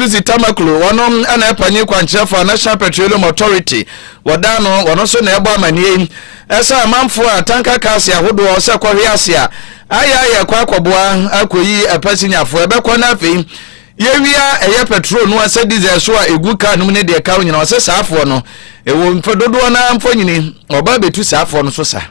Aduzi Tamakulu wonom ana epanye kwankyerɛ for National Petroleum Authority wadano wono so na ebo amanie esa amanfo a tanka kasi ahodo se kwahwe ase a aya kwakoboa akoyi apasinyafo ebekɔ na afei yewia eye petrol no asa diesel so a egu ka no ne de ka nyina ose saafo no ewo mfododo na mfonyini oba betu saafo no so sa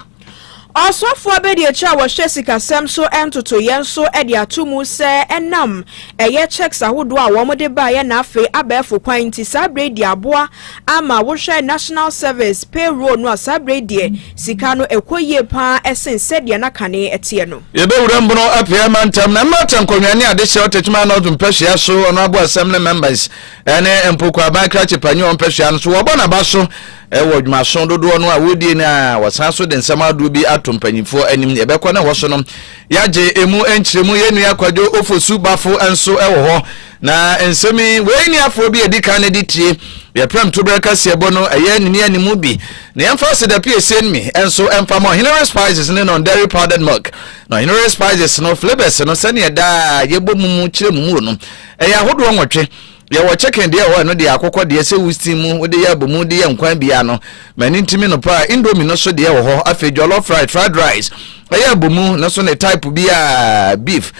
Osofo abedi echa wo hwesika sem so entoto yen so ede atomu se enam eye checks ahodo a wo mode ba ye na afi abefo kwan ti sabredi aboa ama wo hwe national service payroll no sabredi sika no ekoyie pa esense de na kane etie no ye be wura mbono apia mantam na matam konwane ade hye otechuma na odum pehia so ono abo assembly members ene empoko abakra chepanyo pehia no so wo bona ba so ewo dwumaso dodo no a wodi na wasan so de nsema ado bi atompanyifo anim ebekọ na woso no yaje emu enkyiremu yenu yakwadwo ofosu bafo enso ewo ho na ensemi we ni afro bi edika na ditie ye pram to breka sebo no eye ni animu bi na yemfa se da PSN mi enso emfa mo Hillary Spices ne non dairy powdered milk no Hillary Spices no flavors no sane da yebomumu kiremu no eye ahodo nwotwe ya wo chicken de ho no de akokọ de se wusti mu de ya bomu de ya nkwan bia no mani ntimi no pa indomie no so de ho ho afi jollof fried rice ya bomu no so ne type bia beef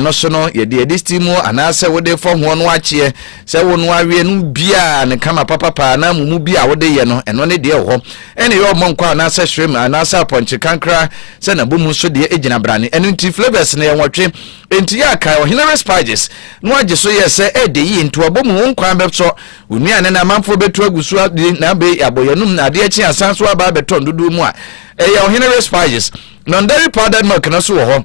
no so no ye de stimu anase wo de fo ho no akie se wo no awie no bia ne kama papa na mumu bia wo de ye no eno ne de ho ene yo monkwa anase shrimp anase ponche kankra se na bomu so de ejina brane eno nti flavors ne nwotwe enti ya kai o Hillary Spices no age so ye se ede yi nto abomu wonkwan bepso onua ne na manfo betu agusu ade na be aboyanum na ade achi asanso aba beton dudu mu a o Hillary Spices non dairy powdered milk na so ho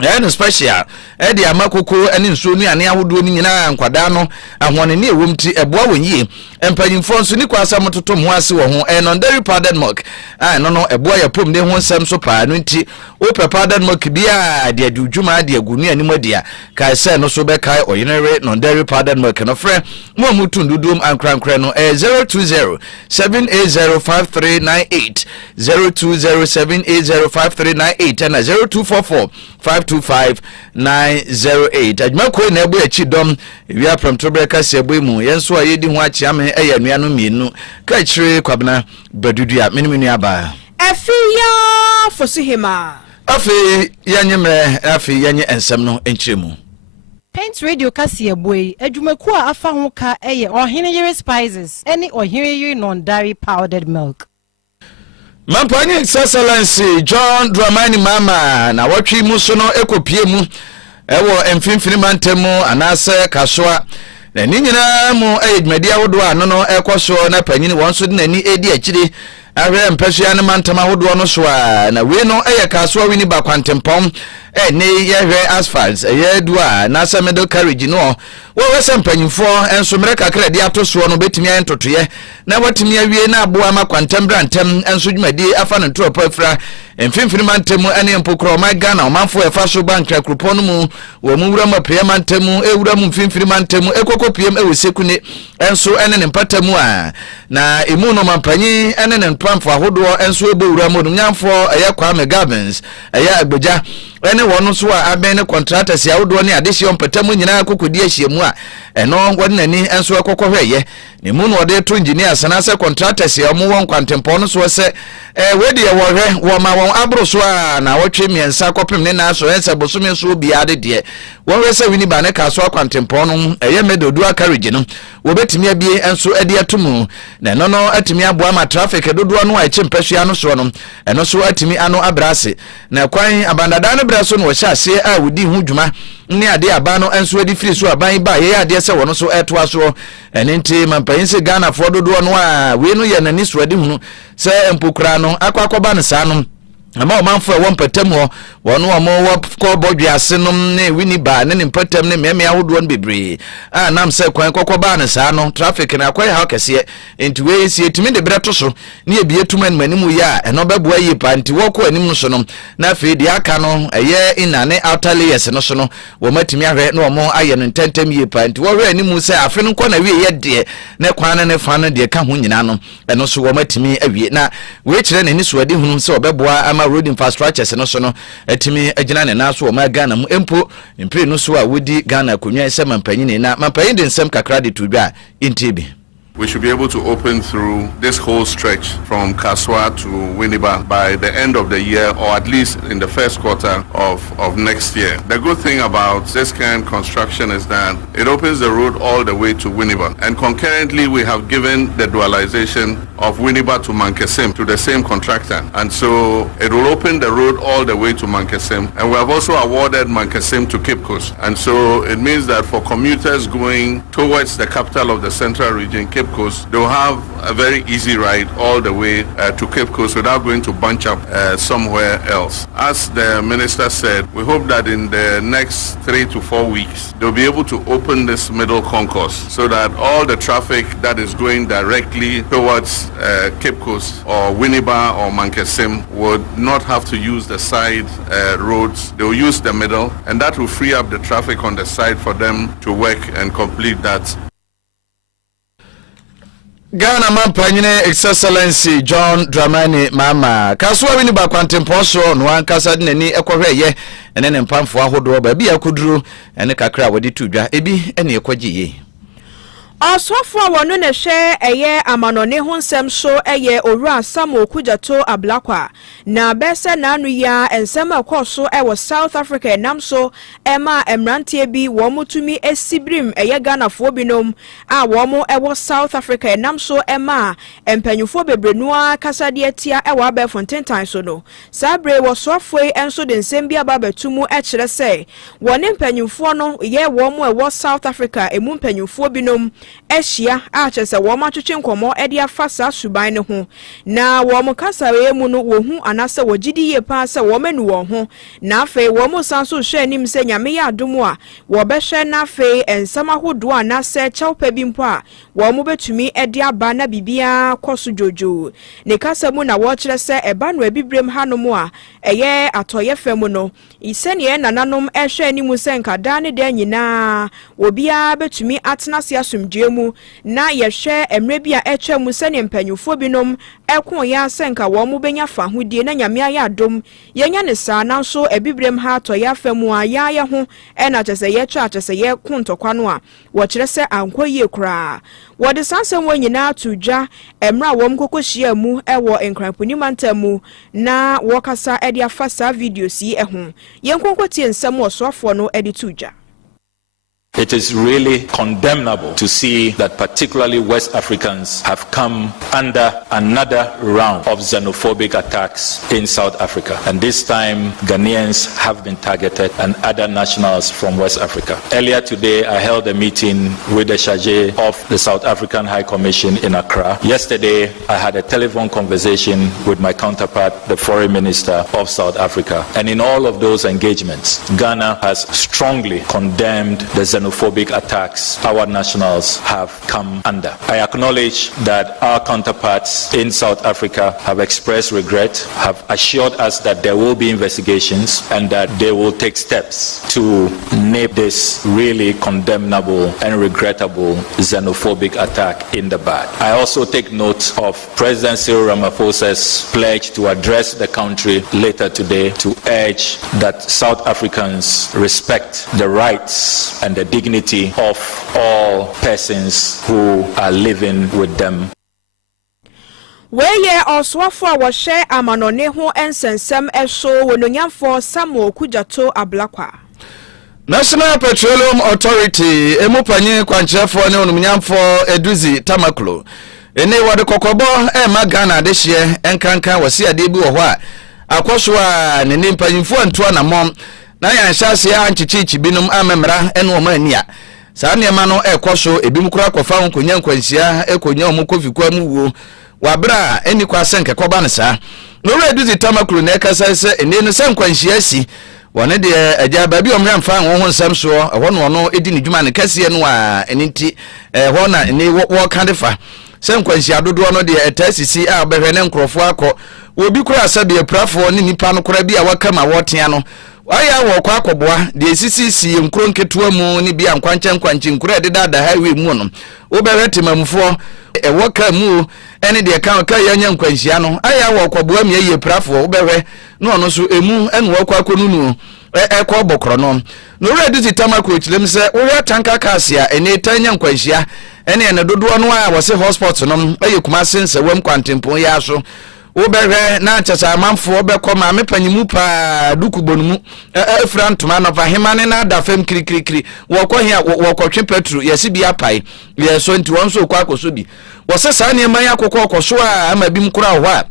and special edi amakoko ene nsuo ni ane ahodo ni nyina nkwada no ahone ne ewom ti eboa wonyi empanyimfo nso ni kwasa mototo ho ase wo ho non dairy powdered milk no eboa ya pom de ho nsem so pa no nti o powdered milk bia de adwuma de agunu ani madia kai se no so be kai oyinere non dairy powdered milk no frɛ mo mutundudum ankrankra no 020 7805398 020 7805398 and 0244 525-908 adwuma ko na ebo achi dom wi from Tobreka sebo mu yenso ayedi ho achi ame eya nuanu mienu Kaakyire Badu a menimenu aba Afia Fosuhemaa afi yanyemre afi yanye ensem no enkyiremu Paint Radio Kaakyire Badu adwumaku a afa ho ka eye Hillary Spices ene Hillary non-dairy powdered milk Mampani Excellency John Dramani Mama na watwi mu so no ekopie mu ewo emfimfini mantemu anase kasoa na ni nyina mu ayedmadi ahodo ano no ekoso na panyini wonso de nani edi akire ahwe mpehia ne mantama ahodo no so na we no eye kasoa wini ba kwantempom ne yehwe asphalt ye dua na se middle carriage no wo wese mpanyimfo enso mere kakra de atoso no betimi entotoye na watimi awie na aboa makwantem enso dwumadi afa no ntopo afra emfimfini mantemu ene mpokro my Ghana omanfo efa so bank akropon mu wo mu wura mapia mantemu ewura mu mfimfini mantemu ekokopiem ewesekune enso ene ne mpatamu a na emu no mampanyi ene ne mpamfo ahodo enso ebowura mu nyamfo eya kwa megavens eya agboja ene wono so a aben ne contractors ya wodo ne adehye ompatamu nyina kokodi ahiemu a eno wonani enso ekokohweye ne mu no ode to engineers na se contractors ya mu won kwantempon no so se wedi ye wohwe wo ma won abro so a na wotwe miensa kopem ne na so ense bosome so bia ade de won se wini ba ne ka so kwantempon no eye medodu akarige no wo betimi abie enso ade atumu na no atimi aboa ma traffic dodo no a chempehia no so no eno so atimi ano abrase na kwan abandada no braso no wo hya ase a wodi hu dwuma ni ade aba no enso adi firi so aban ba ye ade se wono so etoa so enenti mampayinse Ghana fo dodo no a we no ye nani so adi hunu se empokura no akwakoba ne sa no ama omanfo e won patam ho wono omo wo ko bodwiase no ne wini ba ne patam ne meme ahodo no bebre nam se kwan kokoba ne sa no traffic na kwai ha kese enti we si etimi de breto so ne ebietum animu ya eno beboa yi pa enti wo ko anim no so no na fe di aka no eye inane outer layers no so no wo matimi ahwe na omo aye no tentem yi pa enti wo hwe animu se afe no ko na we ye de ne kwan ne fa no de ka ho nyina no eno so wo matimi awie na we kire ne ni so adi hunu se obeboa ama road infrastructures no so no atimi agina ne naso o ma Ghana mu empo mpre no so a wodi Ghana konwa se mampanyin na mampanyin de nsem kakra de to bia intibi. We should be able to open through this whole stretch from Kaswa to Winneba by the end of the year, or at least in the first quarter of next year. The good thing about this kind of construction is that it opens the road all the way to Winneba. And concurrently, we have given the dualization of Winneba to Mankesim to the same contractor. And so it will open the road all the way to Mankesim. And we have also awarded Mankesim to Cape Coast. And so it means that for commuters going towards the capital of the central region, Cape Coast, they'll have a very easy ride all the way to Cape Coast without going to bunch up somewhere else. As the minister said, we hope that in the next 3 to 4 weeks, they'll be able to open this middle concourse so that all the traffic that is going directly towards Cape Coast or Winneba or Mankesim would not have to use the side roads. They'll use the middle, and that will free up the traffic on the side for them to work and complete that. Ghana Mampanyine Excellency John Dramani Mama Kaswa Winneba kwantempo so no ankasa de nani ekohweye ene ne mpamfo ahodo ba bia kuduru ene kakra wodi tudwa ebi ene ekwagiye. Osofo wonu ne hwe eye amanone ho nsem so eye owura Samuel Kujato Ablakwa na bese nanu ya ensem akoso ewo South Africa nam so ema emrantie bi wo mutumi esibrim eye Ghana fo binom a wo mo ewo South Africa nam so ema empanyufo bebrenua kasade atia ewo Abefontentan so no sabre wo sofo enso de nsem bi aba betumu e kire se woni empanyufo no ye wo mo ewo South Africa emu empanyufo binom Eshia achese wo matwetwe nkomo ede afasa suban ne ho na wo mo kasawe mu no wo hu anase wo gidi ye pa se wo menu wo ho na afi wo mo sanso hwe anim se nyame ya adomu a wo behwe na afi ensama hodo anase chawpa bi mpo a wo mo betumi ede aba na bibia koso jojo ne kasamu na wo kire se eba no abibrem hanomu a eye atoye fam no isene nananom ehwe anim se nkada ne da nyina obia betumi atenase asumdwe mu na yehwe emre bia etwa mu sene mpanyufo binom ekon ya senka wo mu benya fa hodie na nyame aya adom yenya ne saa na so ebibrem ha to ya famu aya ya ho ena chese ye twa chese ye kuntokwa no a wo kire se ankoye kura wo de sansem wo nyina tudwa emra wo mkokohia mu ewo enkramponi mantamu na wo kasa edi afasa video si eho yenkonkotie nsem wo soafo no edi tudwa. It is really condemnable to see that particularly West Africans have come under another round of xenophobic attacks in South Africa. And this time, Ghanaians have been targeted and other nationals from West Africa. Earlier today, I held a meeting with the chargé of the South African High Commission in Accra. Yesterday, I had a telephone conversation with my counterpart, the Foreign Minister of South Africa. And in all of those engagements, Ghana has strongly condemned the xenophobic attacks our nationals have come under. I acknowledge that our counterparts in South Africa have expressed regret, have assured us that there will be investigations and that they will take steps to nip this really condemnable and regrettable xenophobic attack in the bud. I also take note of President Cyril Ramaphosa's pledge to address the country later today to urge that South Africans respect the rights and the dignity of all persons who are living with them. Weye oswafo a wohye amanone ho ensensem eso wononyamfo Samuel Kujato Ablakwa. National Petroleum Authority emupanye kwanchefo ne onumnyamfo Eduzi Tamaklo ene wade kokobo ma Ghana de hye enkankan wase ade bi wo ho a akoso a ne nimpanyimfo anto na mom na ya nhyase ya anchichichi binom amemra ene wo mania saa niema no ekoso ebim kura kofa ho konya nkwansia ekonya omo kofikwa mu wo wabra eni kwa senke koba ne saa no Eduzi Tamaklo na ekasa se ene no senkwansia si wone de agya ba bi omramfa ho nsam so ho no edi ne dwuma ne kase no a eninti ho na ne wo kandefa senkwansia dodo no de etasisi a behwe ne nkrofo akọ obi kura asabe prafo ne nipa no kura bi a wakama wotea no waya wo kwa akọboa de sisi nkro nketua mu ni bia nkwanche nkro de dada highway mu no wo be temamfo ewo ka mu ene de ka yanya nkwanhia no aya wo akọboa mi aye prafo wo be no no so emu ene wo kwa konunu ekọ bokro no no ready to tamako chilem se wo tanka kasia ene tanya nkwanhia ene ene dodo no a wo se hospital no aye kuma sense wam kwantempo ya so Uberre na chasa amanfo obekọ ma mepanyimu pa dukubonmu efrantuma no fa hemane na da fam krikri wokọ hia wokọtwe petru yesi bia pai yeso nti won so kwa akoso bi wose sa ne man yakokọ okoso a ama bim kura ho a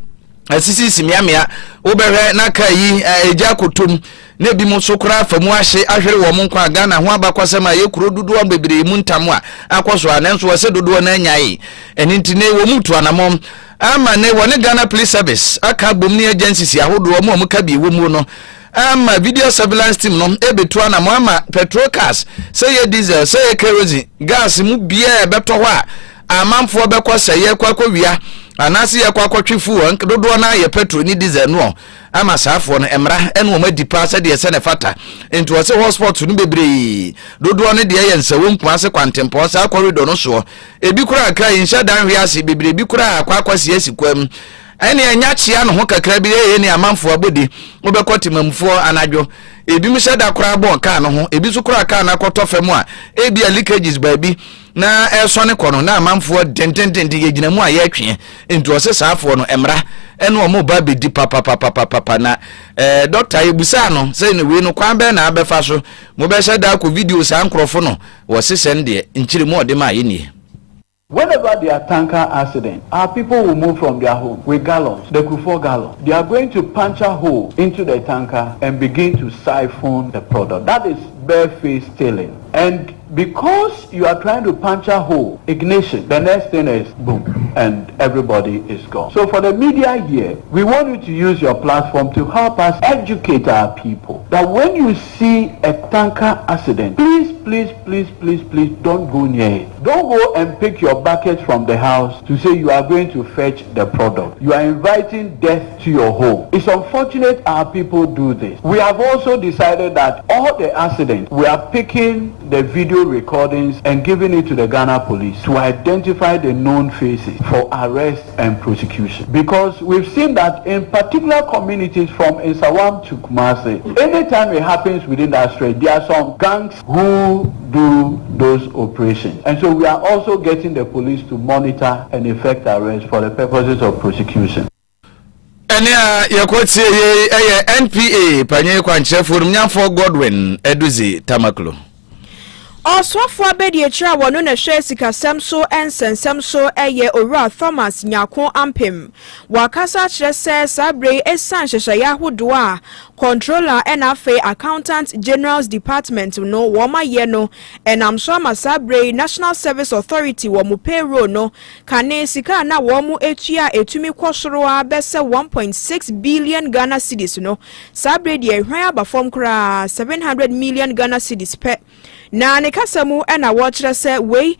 asisi simiamia uberre na kai eja kotom na bi mu so kura famu ahye ahwere wo mu nkwa Ghana ho abakwasema yekuro dudu on bebre mu ntamu a akoso anenso wose dudu na anyai eni ntine wo mutu anamom ama ne wone Ghana Police Service aka bomni agencies yahodo mo ka bi wo mu no ama video surveillance team no ebetu ana mo ama petrol cars say diesel say kerosene gas mu bia ebeto ho a amanfo bekọ seye kwakọ wia anase ye kwakọ twifu dodo na ye petrol ni diesel no ama saafo no emra ene o madipa se de se ne fata enti wo se hospital no bebre dodo no de ye nsawo nkuase kwantempo sa corridor no so ebi kura aka insha dan hwe ase bebre ebi kura akwa se asikwam ene anya chia no ho kakra bi ye ne amanfo abodi wo bekọ timamfo anadwo ebi mu sheda kura bon ka no ho ebi su kura ka na kwoto femu a ebi leakages baabi na esone kono na amanfo dententen de yegina mu a ye atwe enti ose saafo no emra ene o mo ba be di papa na doctor ebusa no say ne we no kwan be na abefa so mo be sheda ko video sa ankrofo no wo se sende nchiri mu ode ma ye nie. Whenever there are tanker accidents, our people will move from their home with gallons, they could 4 gallons. They are going to punch a hole into the tanker and begin to siphon the product. That is barefaced stealing. And because you are trying to punch a hole, ignition, the next thing is boom, and everybody is gone. So for the media here, we want you to use your platform to help us educate our people that when you see a tanker accident, please don't go near it. Don't go and pick your buckets from the house to say you are going to fetch the product. You are inviting death to your home. It's unfortunate our people do this. We have also decided that all the accidents, we are picking the video recordings and giving it to the Ghana police to identify the known faces for arrest and prosecution. Because we've seen that in particular communities from Nsawam to Kumasi, anytime it happens within that stretch, there are some gangs who do those operations. And so we are also getting the police to monitor and effect arrests for the purposes of prosecution. Enia yakoti ye NPA panye kwanche forum nyamfo Godwin Eduzi Tamaklo. Oswafo abedi echira wono na hwe sikasem so ensensem so eye Owura Thomas Nyako Ampem wakasa kire se sabre esan hwehwe ahodo a controller and Afia Accountant General's Department no woma ye no enam so masabre National Service Authority wo mu payroll no kane sika na wo mu etua etumi kwosoro a bese 1.6 billion Ghana cedis no sabre de hwan abafom kra 700 million Ghana cedis pe na ne kasamu ena wo kire se we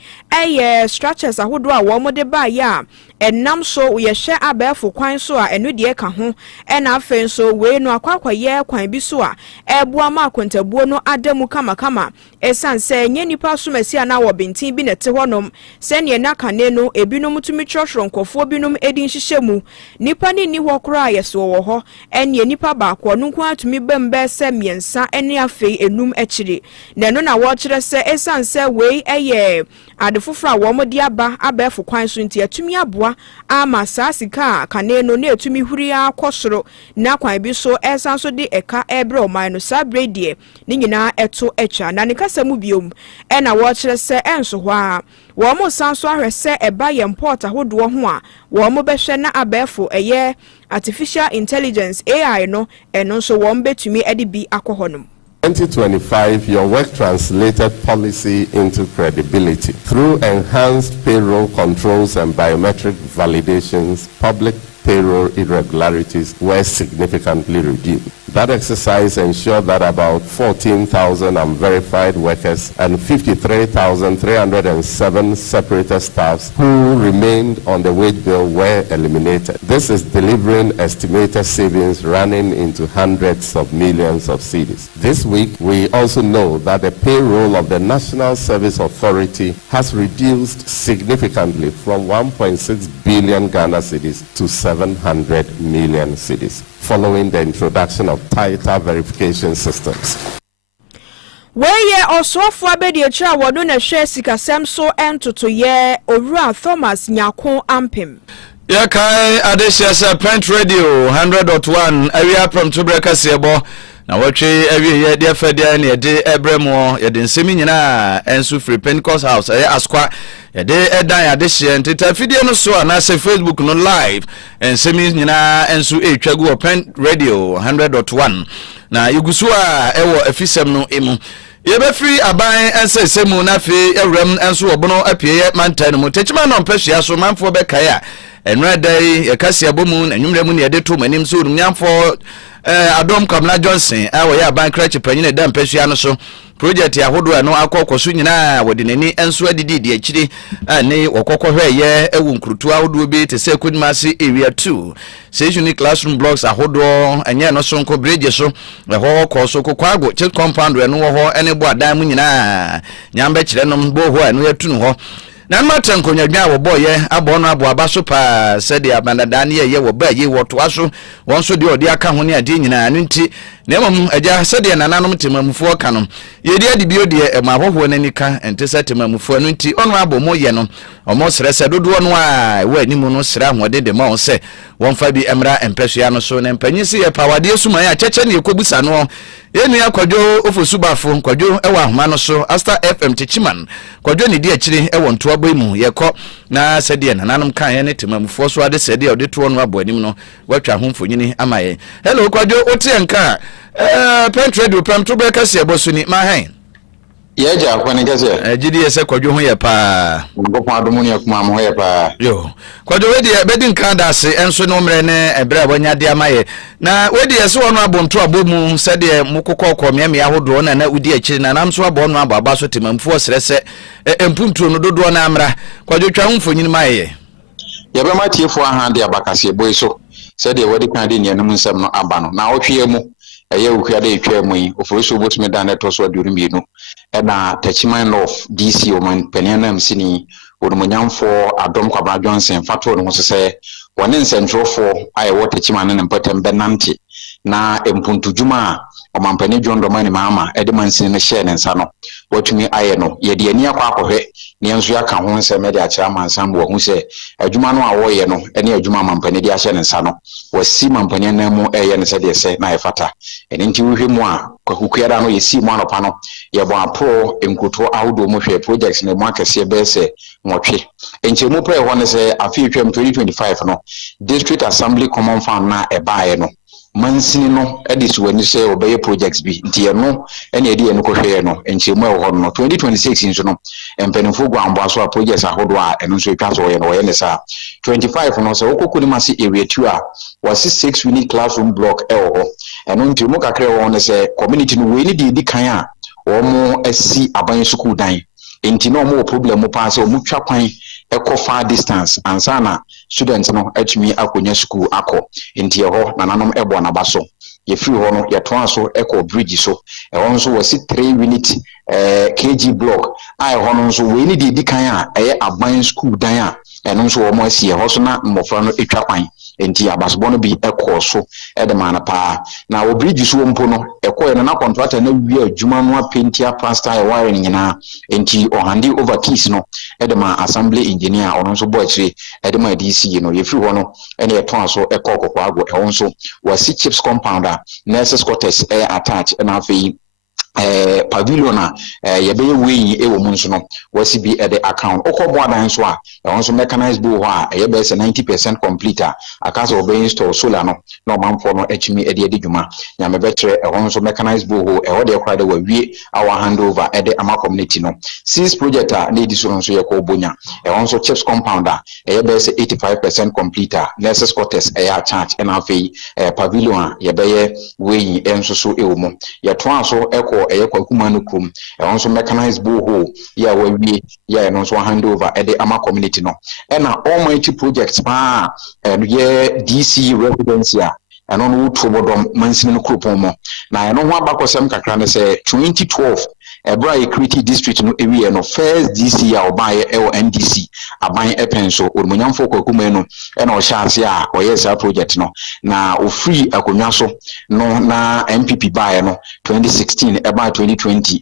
structures ahodo a wo mo de ba ya enam so ye hye abefo kwan so a enu de ka ho ena afen so we no akwakwa ye kwan bi so a eboa ma akontabuo no adamu kama esan se nye nipa so masi ana wo bintin bi nete honom se ne na kane no ebinom tumi twotro nkofo binom edin hyehyemu nipa ni ho kora yeso wo ho ene nipa ba ko no nko atumi bembe se miensa ene afei enum ekire na no na wo kire se esan se we adefofra wo mo dia ba abefo kwan so nti atumi aboa ama sasika kane no na etumi huri akosoro na kwan bi so esan so de eka ebre o man no sabre die ni nyina eto echa na ne kasamu biom ena wo kire se enso ho a wo mo san so ahwese eba ye import ahodo ho a wo mo behwe na abefo artificial intelligence AI no eno so wo mbetumi ede bi akohonom. 2025, your work translated policy into credibility. Through enhanced payroll controls and biometric validations, public payroll irregularities were significantly reduced. That exercise ensured that about 14,000 unverified workers and 53,307 separated staffs who remained on the wage bill were eliminated. This is delivering estimated savings running into hundreds of millions of cedis. This week, we also know that the payroll of the National Service Authority has reduced significantly from 1.6 billion Ghana cedis to 700 million cedis, following the introduction of tighter verification systems. Weye osofo abedi echa wodo na hwe sikasem so entoto ye Owura Thomas Nyako Ampem. Ya kai adesiasa Print Radio 100.1 awia from Tubreka Sebo na watwe awie ye de fadia na de ebremo ye de nsemi nyina ensu free Pentecost House askwa ye de edan adesia ntita fidie no so na se Facebook no live ensemi nyina ensu etwagu Print Radio 100.1 na yugusu a ewo afisem no emu ye be free aban ensesemu na fe ewrem ensu obono apie mantan no techima no mpehia so manfo be kai a enra dai ye kase abomu na nwumremu ne ye de to manim so nyamfo Adom Kamla Johnson awo ya ban crutch panyin da mpehia no so project ahodo no akọkọso nyina wode nani enso adidi de akiri ne wokọkọ hweye ewu nkrutu ahodo bi te se Kudmasi area 2 say unique classroom blocks ahodo anya no so nko bridge so ho ko so kokwago che compound no ho ene bo adan mu nyina nyambe kire no bo ho eno yatunu ho na matan konwadwa wo boye abo no abo abaso pa sede abandada ne ye wo baye wo to aso won so de odi aka ho ne ade nyina no nti na emom agya sede nananom temamufo ka no ye de ade bio de mahoho nanika ente se temamufo no nti ono abo mo ye no omo srese dodo no a we animu no sra hode de ma won se won fa bi emra empesua no so na mpanyisi ye pawade suma ya cheche ne ekobusa no yenu ya kwadwo ofosubafo kwadwo ewa ahoma no so Asta FM Chichiman kwadwo ne di akire ewo nto aboimu ye kọ na sede nananom kan ye ne temamufo so ade sede ode to no abo anim no watwa ho mfonyini amaye hello kwadwo otie nka Print Radio pam to beka se bosuni ma hen ye ja kwani kase gidi ese kwadwo ho ye pa ngopon adomu ne kuma mo ye pa yo kwadwo we de bedi nka da se enso no mre ne ebre abonya de amaye na we de ese wono abonto abomu se de mukokọ miame ahodo na udi akiri na namso abono ababa so temamfo srese empuntuo no dodo na amra kwadwo twa ho mfonyini maye ye be matiefo aha de abakase boy so se de wodi kan de ne num nsem no aba no na otwe mu eye ukade etwa mu yi oforoso botumi da na toso aduru mienu na Techiman of DC oman penenam sini odumonyamfo Adom Kwabra Johnson fato no so se wone nsentrofo aye wo Techiman na mpatam benante na empuntu juma omampani John Domani mama edman sini ne share ne nsa no watumi aye no ye de ani akwa akohwe ne enso aka ho nse me de akira mansam wo hu se adwuma no awo ye no ene adwuma mampani de ahye ne nsa no wasi mampani na mu eye ne se de se na efata ene nti wohwe mu a kwakukuara no yesi mu anopa no ye bo apro enkuto ahodo mu hwe projects ne mu akese be se nwotwe enchemu pre ho ne se Afia 2025 no District Assembly Common Fund na ebae no mansini no edis wani se obeye projects bi ntie no ene edi eno kohwe no enchemu e ho no 2026 nso no empenifo gwambo aso a projects ahodo a eno nso etwa so ye no ye ne sa 25 no se okokuni masi area 2 a wasi 6 unique classroom block e ho eno ntie mu kakre ho ne se community no we ni di kan a omo asi aban school dan enti no mo problem mo pa se o mutwa kwan eko far distance ansana students no atumi akonya school akọ enti ho nananom ebo na baso ye free ho no ye ton so eko bridge so e ho nso wasi 3 unit kg block ai ho no nso we ni di kan a eye aban school dan a eno nso wo mo asi ho so na mmofra no etwa kwan enti abasobo no bi eko so edema na pa na o bridge so mpo no eko ye na contractor na wi adwuma no apenti pastor e wire nyina enti o handi over keys no edema assembly engineer ono nso bo akire edema DC no ye free ho no ene eton so eko kokwago e ho nso wasi chips compounder nurses quarters attach na afei pavilion yebeye we e wo munso no wasi bi e de account okobo adan so a wonso mechanized bo ho a yebe 90% complete a akasa obe install solar no na manfo no echimi e de dwuma nyame be kire e wonso mechanized bo ho e wo de kwade wa wie our handover e de ama community no since project a na edi so nso ye ko bonya e wonso chips compounder e yebe 85% complete a nurses quarters e ya charge e na afei pavilion a yebeye we enso so e wo mo ye to aso eko Kwakuma no krum also mechanized borehole ya we ya no so hand over e de ama community no na all my projects pa DC residency and on wood tobodom mansini no krupon mo na no ho abakosem kakra ne say 2012 Ebra Equity District no area no first DC ya obaye NDC aban epenso odmunyamfo Kwakuma no na o chance a o yes project no na o free akonwa so no na MPP bae no 2016 eba 2020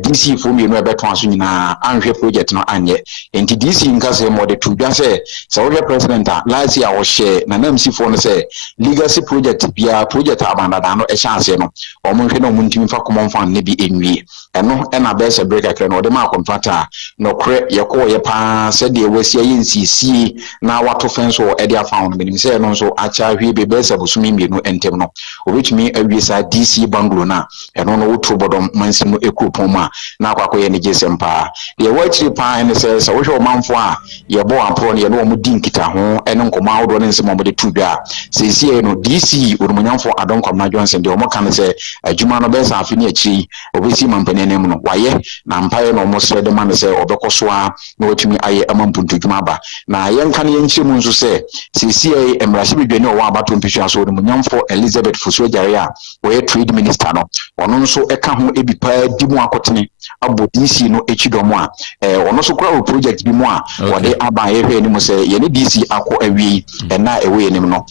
DC fo mi no ebeto aso nyina anhwe project no anye enti DC nkase mo de tudwa say president last year o share na namsi fo no say legacy project bia project abandada no e chance no o mo hwe no mo ntimi fa common fund ne bi enwie eno na best break akre no de ma contractor no kre yeko ye pa se de wasi nsisi na wato fence o e de found menim say no so acha hwe be best abusumi mienu entem no obetumi awiesa DC banglo na eno no woto bodom mansi no ekropon ma na akwakoye ne gesempa de wachi pa ne say so hwe o manfo a ye bo ampro ne ye no mo dinkita ho ene nkoma awodo ne nsemo mo de tudwa sesi no DC odumunyamfo adonkwama Johnson de o mo kan say adwuma no be sa afini achi obesi mampane ne no waye na mpaye no mo sre de man say obekoso a na otumi aye amampuntu dwuma ba na yenka ne yenchi mu nso say sesi emrashi bidwane o wa abato mpisua so odumunyamfo Elizabeth Fosuhemaa we trade minister no ono nso eka ho ebipa di mu akotene abo DC no echidomo a ono so kura project bi mu a wode aba ye hwe ni mo say ye ne DC akọ awi na ewe ni no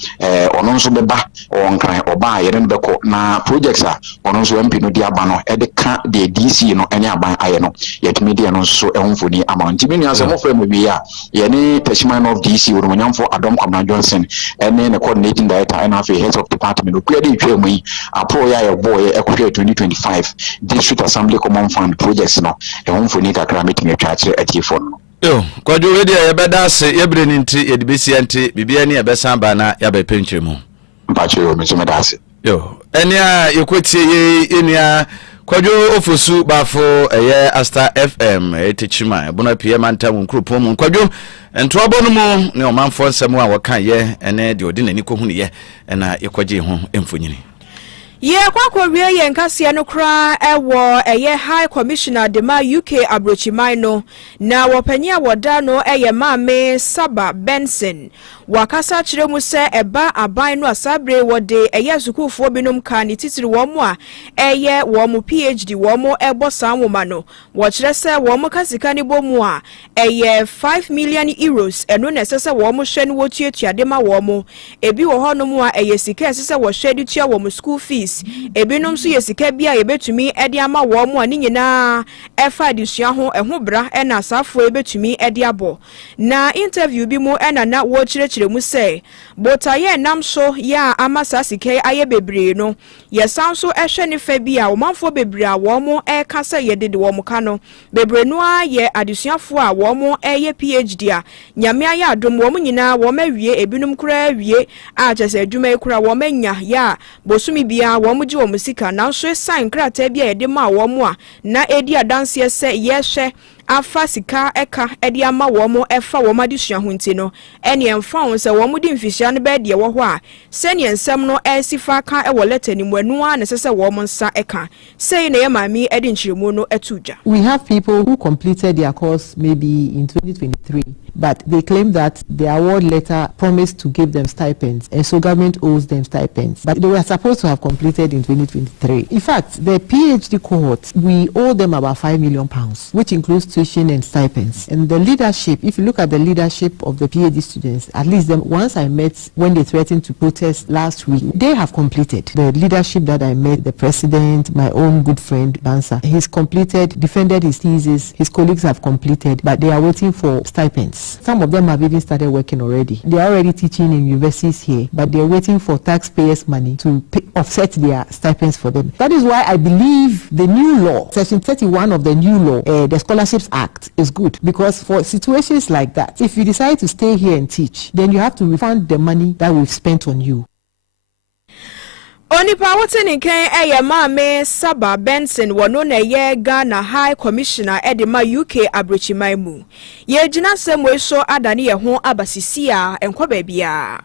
ono nso beba onkran oba ye ne beko na projects a ono nso MP no di aba no e de ka de DC no ene aban aye no yetumi de no nso ehunfoni ama ntimi ni asemo fra mu bi a ye ne Teshman of DC Odumunyamfo Adom Kwamna Johnson ene ne coordinating director and after head of department okua de twa mu apro ya ye boy ekwa 2025 district assembly common fund projects no ehunfoni kakra meeting twa kire atifo no yo kwadwo we dia ye beda se ye bre ni nti ye de besi ante bibia ni ye besan ba na ya be penche mu mpache yo me so medase yo ene a yekotie ye enia kwadwo ofosu bafo eye Asta FM etechima bona PM antam nkropom mu kwadwo entoabo no mu ne omanfo nsem a wokan ye ene de odi nani ko hu ne ye na yekwaje ho emfonyini ye kwakwawie ye nkase no kra ewo eye High Commissioner de ma UK abrochimai no na wopanya woda no eye Maame Saba Benson wakasa kire mu se eba aban no asabre wode eye sukufo binom ka ni titiri wo mu a eye wo mu PhD wo mu ebo sanwoma no wo kire se wo mu kasika ni bomu a eye 5 million euros eno na sese wo mu hwe ni wotuatua de ma wo mu ebi wo hono mu a eye sika sese wo hwe de tua wo mu school fees ebinom so yesika bia yebetumi ede ama wo mu ani nyina efa adisua ho eho bra na asafo ebetumi ede abo na interview bi mu na wo chire mu say botaye nam so ya amasa sika aye bebre no yesanso ehwe ne fa bia wo manfo bebre a wo mu kasa yedede wo mu ka no bebre no a ye adisuafo a wo mu eye PhD a nyame aye adom wo mu nyina wo mawie ebinom kura wie a chese adwuma kura wo manya ya bosumi bia wo mu ji wo musika na so sign krata bia yede ma wo mu a na edi adanse se ye hwe afa sika eka edi ama wo mo efa wo madisua ho nti no ene emfa won se wo mudi mfisia no be de wo ho a se ne ensem no esifa ka e wo letter ni mwanu a ne sese wo mo nsa eka sei na ye mami edi nchiremu no etuja. We have people who completed their course maybe in 2023, but they claim that the award letter promised to give them stipends, and so government owes them stipends, but they were supposed to have completed in 2023. In fact, the PhD cohort, we owe them about £5 million, which includes tuition and stipends. And the leadership, if you look at the leadership of the PhD students, at least them once I met when they threatened to protest last week, they have completed. The leadership that I met, the president, my own good friend Bansa, he's completed, defended his thesis, his colleagues have completed, but they are waiting for stipends. Some of them have even started working already. They are already teaching in universities here, but they're waiting for taxpayers' money to offset their stipends for them. That is why I believe the new law, Section 31 of the new law, the Scholarships Act, is good, because for situations like that, if you decide to stay here and teach, then you have to refund the money that we've spent on you. Onipa woteni ken Maame Saba Benson wono na ye Ghana High Commissioner edema UK abrochimai mu. Ye gina semwe so adani ye ho abasisi a enko baabia.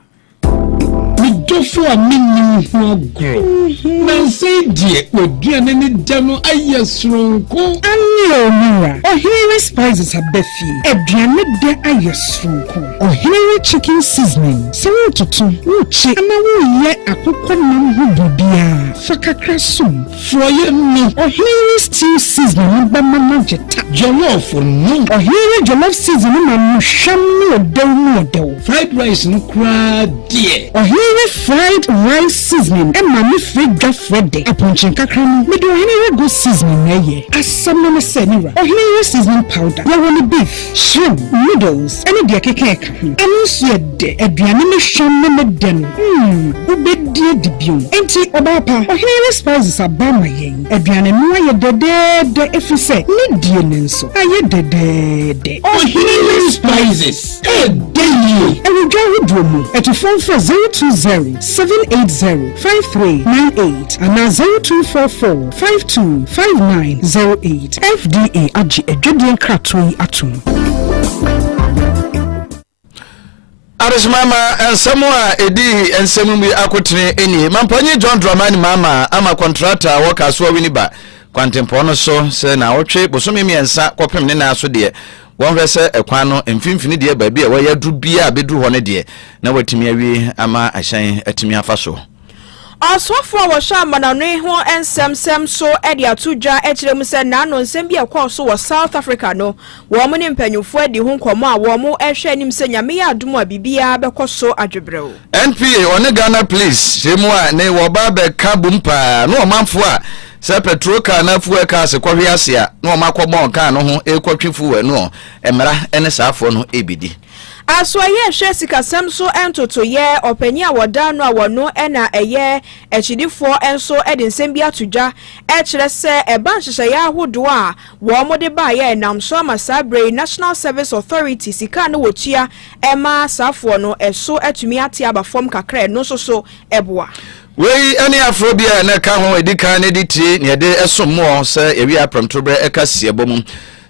Midofo a minni ho agro. Na say die oduane ne damo ayesronko. Ani omira. Ohere spices abefi. Aduane de ayesronko. Ohere chicken seasoning. Sewo tutu. Uchi ana wo ye akokɔ nam ho bibia. Fakakra sum. Froye no. Ohere stew seasoning ba mama jeta. Jollof no. Ohere jollof seasoning ma musham no odew. Fried rice no kra die. Ohere fried rice seasoning and mami fried Freddy. Upon chinkakram, we do any good seasoning. Asam no senira. Or seasoning powder. We want beef, shrimp, noodles, any dear cake. And also de Adrianime sham no den. Ube dear debut. Enti obapa. Or here spices are bama yen. Adrianime de if you say need dear nenso. Aye de. Or here spices. And we go with Romo at a phone for 020-780-5398 and 0244-525908. FDA Aji Ejodian Kratoi Atum. Arismama and Samoa Edi and Semumi Akutne Eni. Mampanyi John Dramani Mama, ama contractor workers who winiba. Quantempono so, say na oche, Bosumi and Sa, Copim Nena so dear. One vessel a quano and finfini dear baby, where you do be a bedroom one dear. Now what Timmy ama I shine at Timia Faso. Aswafo wa shamba na ne ho ensem so edi atuja echirem se na no nsem bi ekwoso wo South Africa no wo mo ne mpanyufo edi ho nkomo a wo mo ehwe anim se nyame ya adom a bibia bekoso adwebrew. NPA on Ghana please shemu a ne wo ba be ka bumpa no manfo a se petrol car na fuel car se kwahwe ase a no makwobon car no ho ekwatwefu we no emra ene saafo no ebidi. Aswaye Jessica Samso entoto ye opani a woda no a wono ena eye echidifo enso edinsem bia tuja echire se eba nhyehyɛ ya ahodo a wo mode ba ye nam so masabre National Service Authority sika no wotua ema safo no eso atumi ate abafom kakra no so eboa. Wei ani afrobia na ka ho edika na diti ne de esomo se ewi apramtobre ekasie bomu.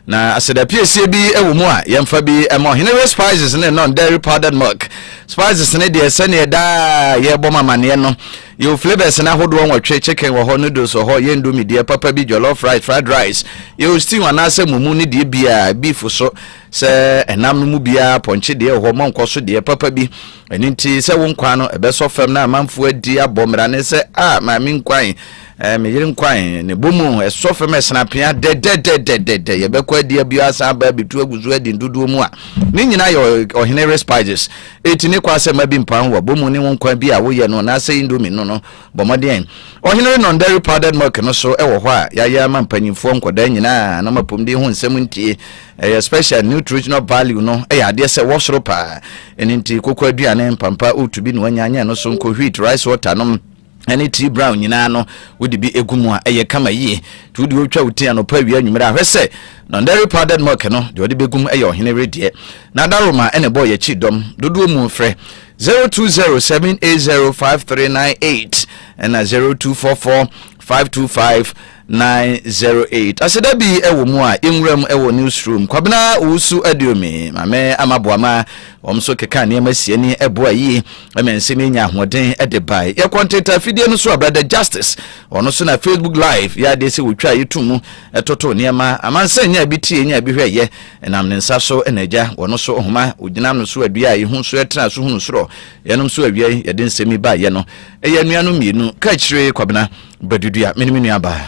Na aseda PSC bi ewumu a yemfa bi emo hene spices ne non dairy powdered milk spices ne de ese ne da ye boma mane no yo flavors na hodo wonwatwe chicken wo ho noodles ho ye ndomi de papa bi jollof rice fried rice yo stew anase mumu ne de bia beef so se enam no mu bia ponche de ho monkoso de papa bi eninti se wonkwa no ebeso fam na amamfo adi abomra ne se ma mi nkwan me yirin kwan ne bomu esofe mesna pia de ye bekwa dia biasa ba bitu aguzu adi ndudu mu a ni nyina yo ohenere spices etini kwase ma bi mpan wo bomu ni wonkwan bi a wo ye no na se indomie no bomodien ohenere non dairy powdered milk no so ewo ho a ya ma mpanyimfo nkoda nyina na mapomde ho nsem ntie special nutritional value no ade se wo soro pa eninti kokwa aduane mpampa otubi no wanyanya no so nko wheat rice water no ani tea brown nyina no wodi bi egumu a eye kama yie to wodi otwa wuti anopa wi anwumira ahwese non dairy powdered milk no de wodi begum eye ohene redie na daroma ene boy chi dom dodo mu frɛ 0207805398 and 0244525908 aseda bi ewo mu a enwuram ewo newsroom kwabena usu adiomi mame amaboama omso keka ne masie ni eboa yi emensemi nya hoden edebai ye content afidie no so brother justice ono so na Facebook live ya de se wotwa yitumu etoto niema amansa nya bitie nya bi hweye enam ne nsa so enaja ono so ohoma oginam no so adua yi hu so etra so hu soro yenom so awia ye de nsemi ba ye no eye nuanu mienu Kaakyire kwabena badudua menimi nuaba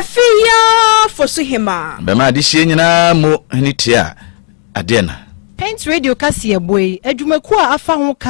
Afia Fosuhemaa. Bema de hye nyina mo hnitia adena. Paint Radio Kaakyire Badu, adwumaku a afa ho ka